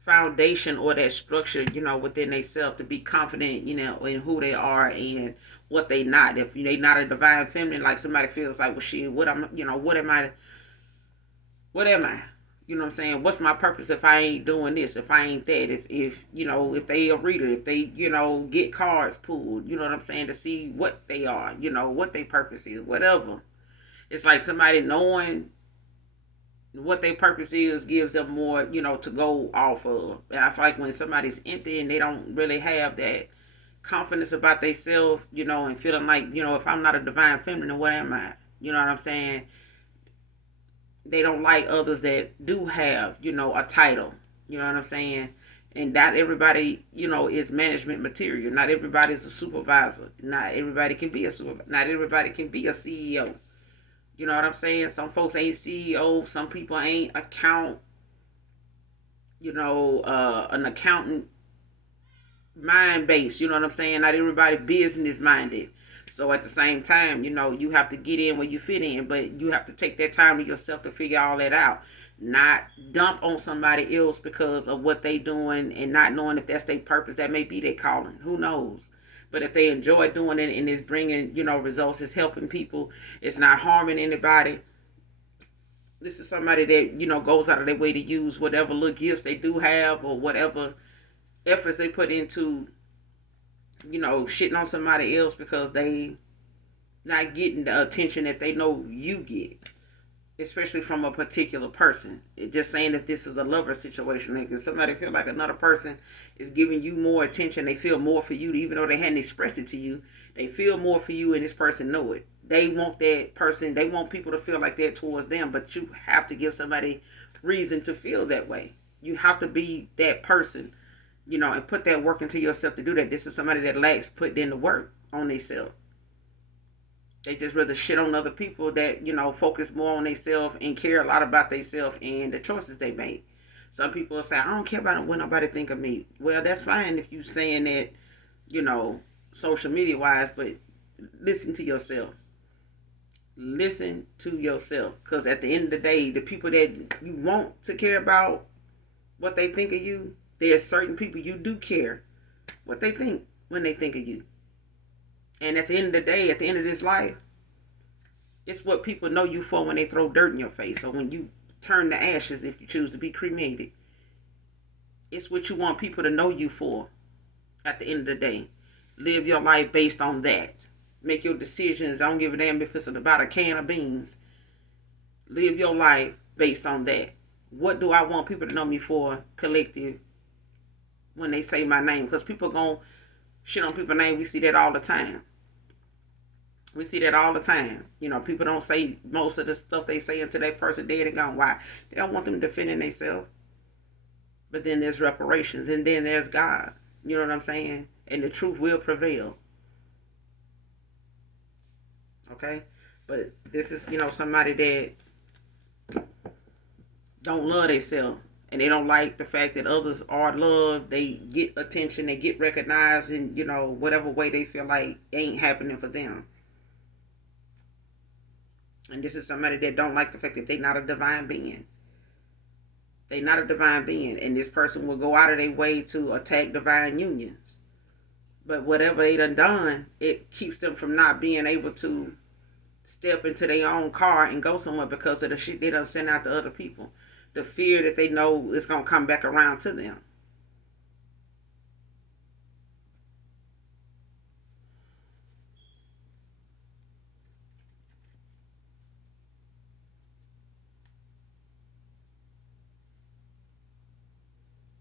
foundation or that structure, within themselves to be confident, in who they are and what they not. If they not a divine feminine, like somebody feels like, well, shit, what am I? You know what I'm saying? What's my purpose if I ain't doing this? If I ain't that? If they a reader, if they, get cards pulled, you know what I'm saying, to see what they are, what their purpose is, whatever. It's like somebody knowing what their purpose is gives them more, to go off of. And I feel like when somebody's empty and they don't really have that confidence about themselves, and feeling like, if I'm not a divine feminine, what am I? You know what I'm saying? They don't like others that do have, a title. You know what I'm saying? And not everybody, is management material. Not everybody is a supervisor. Not everybody can be a supervisor. Not everybody can be a CEO. You know what I'm saying? Some folks ain't CEO. Some people ain't an accountant mind based. You know what I'm saying? Not everybody business minded. So at the same time, you have to get in where you fit in, but you have to take that time to yourself to figure all that out. Not dump on somebody else because of what they doing and not knowing if that's their purpose. That may be their calling. Who knows? But if they enjoy doing it and it's bringing, results, it's helping people, it's not harming anybody. This is somebody that, goes out of their way to use whatever little gifts they do have or whatever efforts they put into, shitting on somebody else because they not getting the attention that they know you get, especially from a particular person. It just saying if this is a lover situation, like if somebody feel like another person is giving you more attention, they feel more for you, even though they hadn't expressed it to you, they feel more for you and this person know it. They want that person, they want people to feel like that towards them, but you have to give somebody reason to feel that way. You have to be that person, and put that work into yourself to do that. This is somebody that lacks put in the work on themselves. They just rather shit on other people that, focus more on themselves and care a lot about themselves and the choices they make. Some people will say, I don't care about what nobody think of me. Well, that's fine if you saying that, social media wise, but listen to yourself. Listen to yourself. Because at the end of the day, the people that you want to care about what they think of you, there's certain people you do care what they think when they think of you. And at the end of the day, at the end of this life, it's what people know you for when they throw dirt in your face or when you turn to ashes if you choose to be cremated. It's what you want people to know you for at the end of the day. Live your life based on that. Make your decisions. I don't give a damn if it's about a can of beans. Live your life based on that. What do I want people to know me for, collective, when they say my name? Because people going to shit on people's name. We see that all the time. People don't say most of the stuff they say until that person dead and gone. Why? They don't want them defending themselves. But then there's reparations. And then there's God. You know what I'm saying? And the truth will prevail. Okay? But this is, somebody that don't love themselves. And they don't like the fact that others are loved. They get attention. They get recognized in, whatever way they feel like ain't happening for them. And this is somebody that don't like the fact that they're not a divine being. They're not a divine being. And this person will go out of their way to attack divine unions. But whatever they done, it keeps them from not being able to step into their own car and go somewhere because of the shit they done sent out to other people. The fear that they know is going to come back around to them.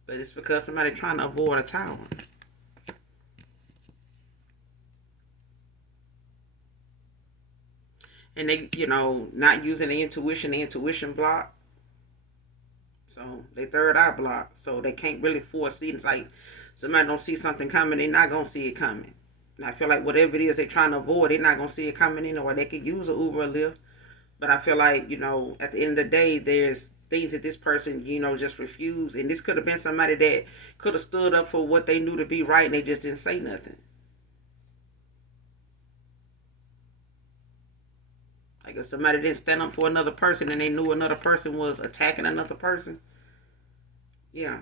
But it's because somebody trying to avoid a tower. And they, not using the intuition block. So they third eye block. So they can't really foresee. It's like somebody don't see something coming, they're not gonna see it coming. And I feel like whatever it is they're trying to avoid, they're not gonna see it coming in, or they could use an Uber or Lyft. But I feel like, at the end of the day, there's things that this person, just refused. And this could have been somebody that could have stood up for what they knew to be right, and they just didn't say nothing. Like if somebody didn't stand up for another person and they knew another person was attacking another person, yeah.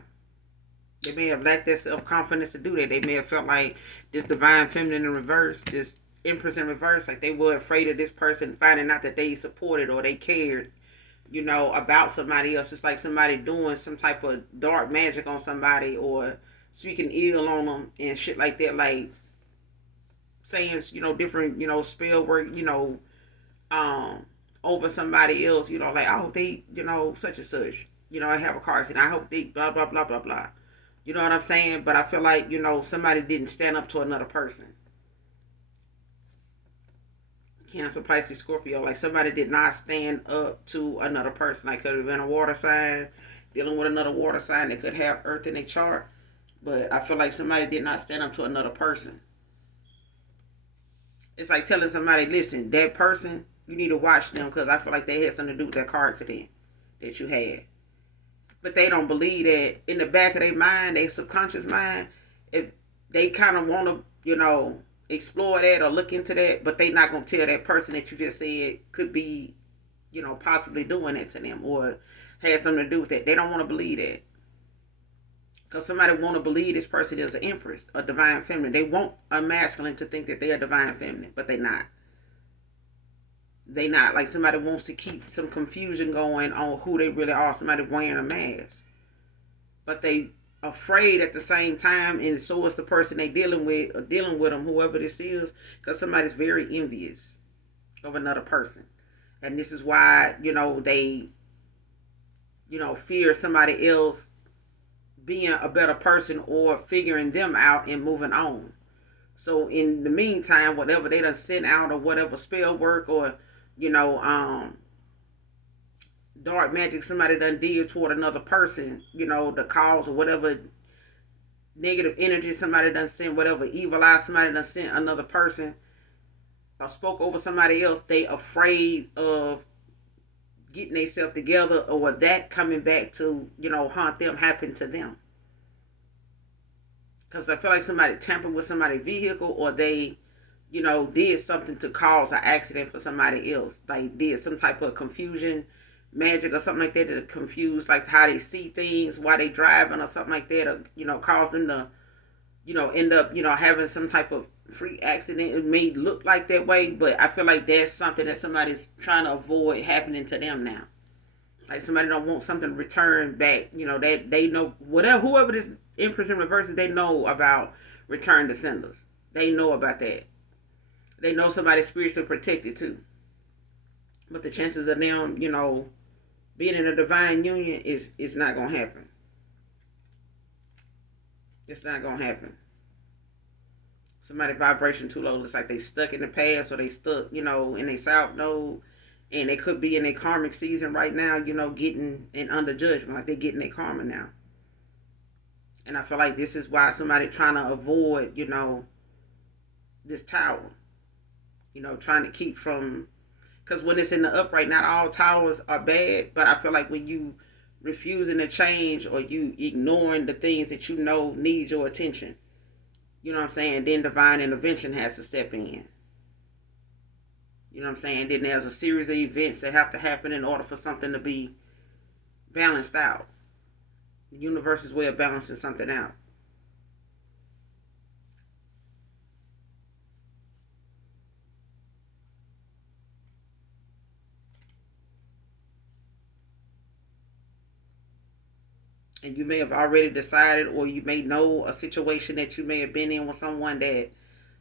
They may have lacked that self confidence to do that. They may have felt like this divine feminine in reverse, this empress in reverse, like they were afraid of this person finding out that they supported or they cared, about somebody else. It's like somebody doing some type of dark magic on somebody or speaking ill on them and shit like that, like saying, different, spell work, um, over somebody else, like, oh, they, such and such, I have a car accident. I hope they blah, blah, blah, blah, blah. You know what I'm saying? But I feel like, somebody didn't stand up to another person. Cancer, Pisces, Scorpio, like somebody did not stand up to another person. Like could have been a water sign, dealing with another water sign that could have earth in their chart. But I feel like somebody did not stand up to another person. It's like telling somebody, listen, that person, you need to watch them because I feel like they had something to do with that car accident that you had. But they don't believe that in the back of their mind, their subconscious mind, if they kind of want to, explore that or look into that, but they not going to tell that person that you just said could be, possibly doing it to them or had something to do with it. They don't want to believe that. Because somebody want to believe this person is an empress, a divine feminine. They want a masculine to think that they are divine feminine, but they not. They not. Like somebody wants to keep some confusion going on who they really are. Somebody wearing a mask. But they afraid at the same time, and so is the person they dealing with or dealing with them, whoever this is, because somebody's very envious of another person. And this is why, they, fear somebody else being a better person or figuring them out and moving on. So in the meantime, whatever they done sent out or whatever spell work or, dark magic somebody done did toward another person, the cause or whatever negative energy somebody done sent, whatever evil eye somebody done sent another person or spoke over somebody else, they afraid of getting themselves together or that coming back to, haunt them, happen to them. Because I feel like somebody tampered with somebody's vehicle or they, did something to cause an accident for somebody else. Like did some type of confusion, magic or something like that to confuse like how they see things, why they driving or something like that, or, cause them to, end up, having some type of freak accident. It may look like that way, but I feel like that's something that somebody's trying to avoid happening to them now. Like somebody don't want something to return back, that they know whatever whoever this empress in reverse is, they know about return to senders. They know about that. They know somebody's spiritually protected too. But the chances of them, being in a divine union is not gonna happen. It's not gonna happen. Somebody vibration too low. It's like they stuck in the past or they stuck, in a south node, and they could be in a karmic season right now, getting in under judgment, like they're getting their karma now. And I feel like this is why somebody trying to avoid, this tower. Trying to keep from, because when it's in the upright, not all towers are bad, but I feel like when you refusing to change or you ignoring the things that need your attention, you know what I'm saying, then divine intervention has to step in. You know what I'm saying? Then there's a series of events that have to happen in order for something to be balanced out. The universe's way of balancing something out. And you may have already decided, or you may know a situation that you may have been in with someone that,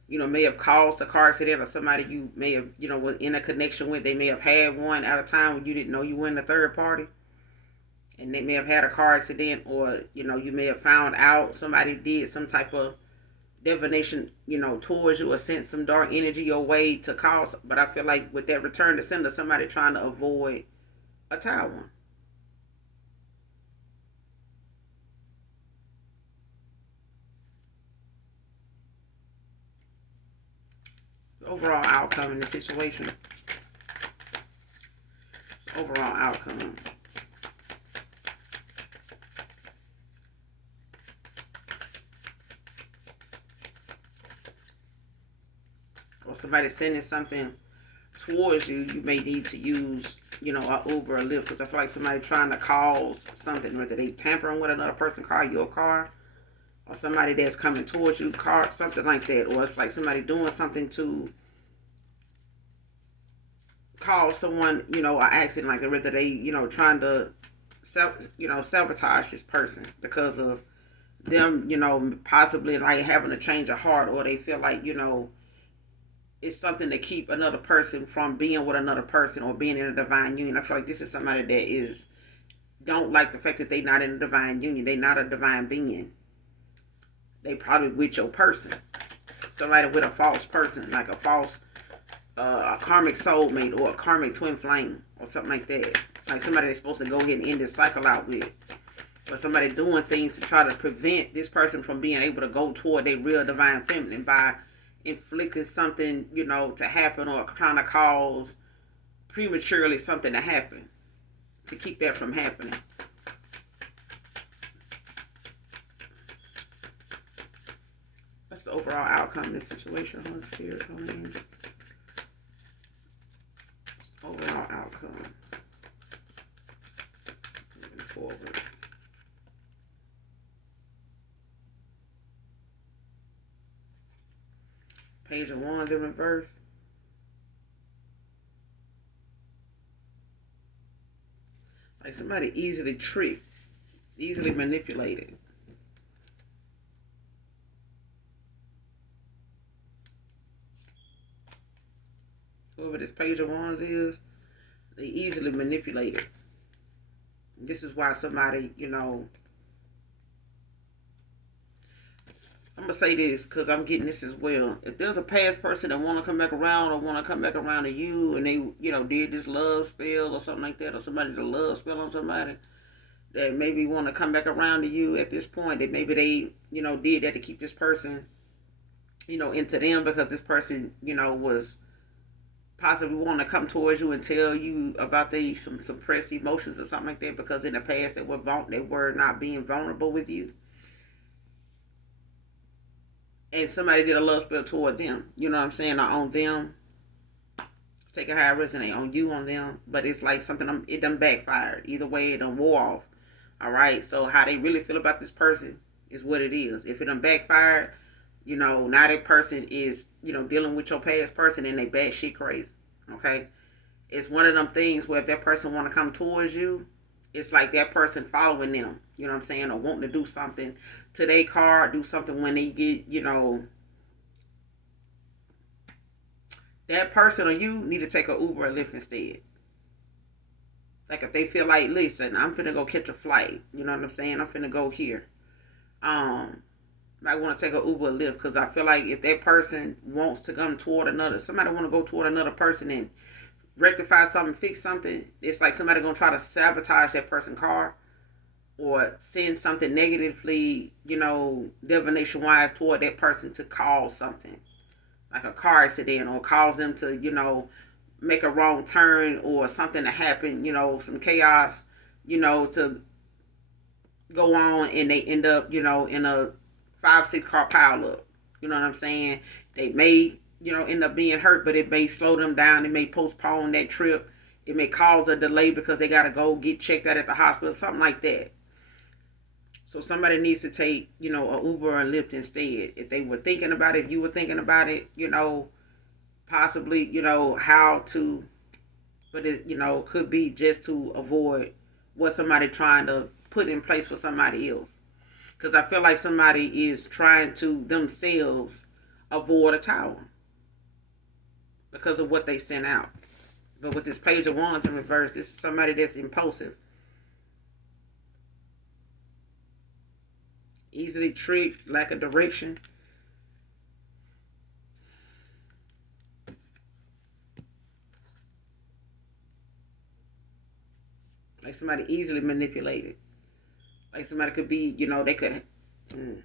may have caused a car accident, or somebody you may have, was in a connection with. They may have had one at a time when you didn't know you were in the third party. and they may have had a car accident, or you may have found out somebody did some type of divination, towards you, or sent some dark energy your way to cause. But I feel like with that return to sender, somebody trying to avoid a tower. The overall outcome in the situation. Overall outcome. Or somebody sending something towards you, you may need to use, a Uber or Lyft, because I feel like somebody trying to cause something, whether they tampering with another person car, your car, or somebody that's coming towards you, car, something like that, or it's like somebody doing something to cause someone, an accident like that, whether they, trying to sabotage this person because of them, possibly like having a change of heart, or they feel like, it's something to keep another person from being with another person or being in a divine union. I feel like this is somebody that is don't like the fact that they not in a divine union. They not a divine being. They probably with your person. Somebody with a false person, like a false a karmic soulmate or a karmic twin flame or something like that. Like somebody that's supposed to go ahead and end this cycle out with. Or somebody doing things to try to prevent this person from being able to go toward their real divine feminine by inflicting something, to happen, or trying to cause prematurely something to happen to keep that from happening. That's the overall outcome of this situation. Holy Spirit, Holy Angels. That's the overall outcome. Moving forward. Page of Wands in reverse. Like somebody easily tricked, easily manipulated. Whoever this Page of Wands is, they easily manipulated. This is why somebody, I'm gonna say this because I'm getting this as well. If there's a past person that want to come back around, or want to come back around to you, and they, did this love spell or something like that, or somebody did a love spell on somebody that maybe want to come back around to you at this point, that maybe they, did that to keep this person, into them, because this person, was possibly want to come towards you and tell you about some suppressed emotions or something like that, because in the past they were not being vulnerable with you. And somebody did a love spell toward them, you know what I'm saying, or on them. Take a high resonate on you, on them, but it's like something, it done backfired. Either way, it done wore off. All right, so how they really feel about this person is what it is. If it done backfired, now that person is, dealing with your past person, and they bad shit crazy. Okay, it's one of them things where if that person want to come towards you, it's like that person following them, you know what I'm saying, or wanting to do something to their car, do something when they get, that person or you need to take an Uber or Lyft instead. Like if they feel like, listen, I'm finna go catch a flight, you know what I'm saying, I'm finna go here. Might want to take an Uber or Lyft, because I feel like if that person wants to come toward somebody want to go toward another person and rectify something, fix something, it's like somebody gonna try to sabotage that person's car, or send something negatively, divination wise toward that person to cause something, like a car accident, or cause them to, make a wrong turn, or something to happen, some chaos, to go on, and they end up, in a 5-6 car pile up. You know what I'm saying? They may, end up being hurt, but it may slow them down. It may postpone that trip. It may cause a delay because they got to go get checked out at the hospital, something like that. So somebody needs to take, a Uber and Lyft instead. If they were thinking about it, if you were thinking about it, possibly, how to, but it, could be just to avoid what somebody trying to put in place for somebody else. Because I feel like somebody is trying to themselves avoid a tower because of what they sent out. But with this Page of Wands in reverse, this is somebody that's impulsive. Easily tricked, lack of direction. Like somebody easily manipulated. Like somebody could be, they could. Mm.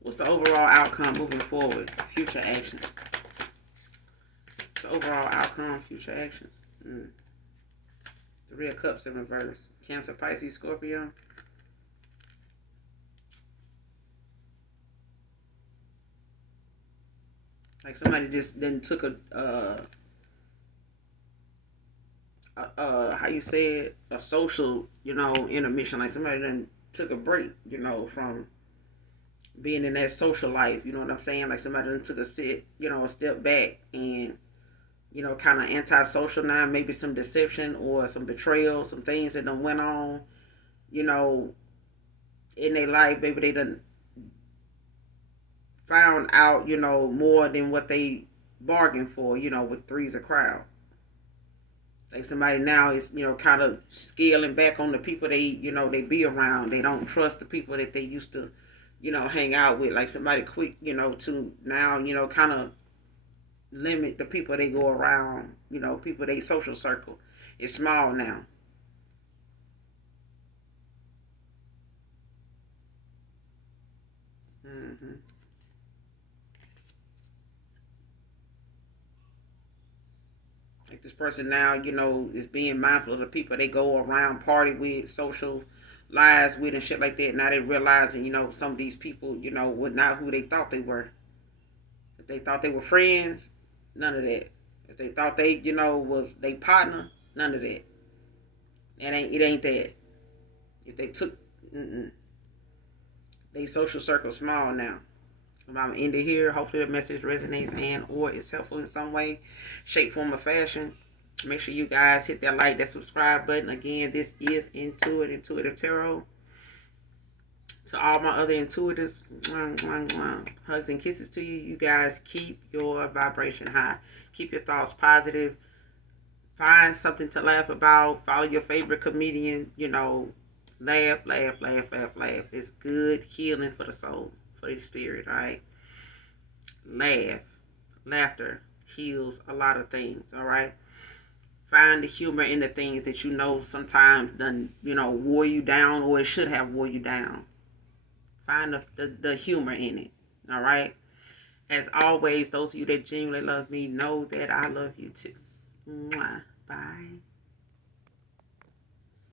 What's the overall outcome moving forward? Future actions. What's the overall outcome? Future actions. Mm. Three of Cups in reverse. Cancer, Pisces, Scorpio. Like somebody just then took how you say it, a social, intermission. Like somebody then took a break, from being in that social life. You know what I'm saying? Like somebody then took a step back and kind of antisocial now. Maybe some deception or some betrayal, some things that done went on, you know, in their life. Maybe they done found out, more than what they bargained for, with three's a crowd. Like somebody now is, kind of scaling back on the people they be around. They don't trust the people that they used to, hang out with. Like somebody quick, to now, kind of limit the people they go around, people they social circle. It's small now. Hmm. Like this person now, is being mindful of the people they go around, party with, social lives with, and shit like that. Now they realizing, some of these people, were not who they thought they were. If they thought they were friends, none of that. If they thought they, was they partner, none of that. It ain't that. If they took, they social circle small now. I'm gonna end it here. Hopefully the message resonates and or is helpful in some way, shape, form, or fashion. Make sure you guys hit that like, that subscribe button. Again, this is Intuitive Tarot. To all my other intuitives, hugs and kisses to you. You guys keep your vibration high. Keep your thoughts positive. Find something to laugh about. Follow your favorite comedian. Laugh, laugh, laugh, laugh, laugh. It's good healing for the soul, for the spirit, all right? Laugh. Laughter heals a lot of things, all right? Find the humor in the things that sometimes done, wore you down, or it should have wore you down. Find the humor in it, all right? As always, those of you that genuinely love me know that I love you too. Mwah. Bye.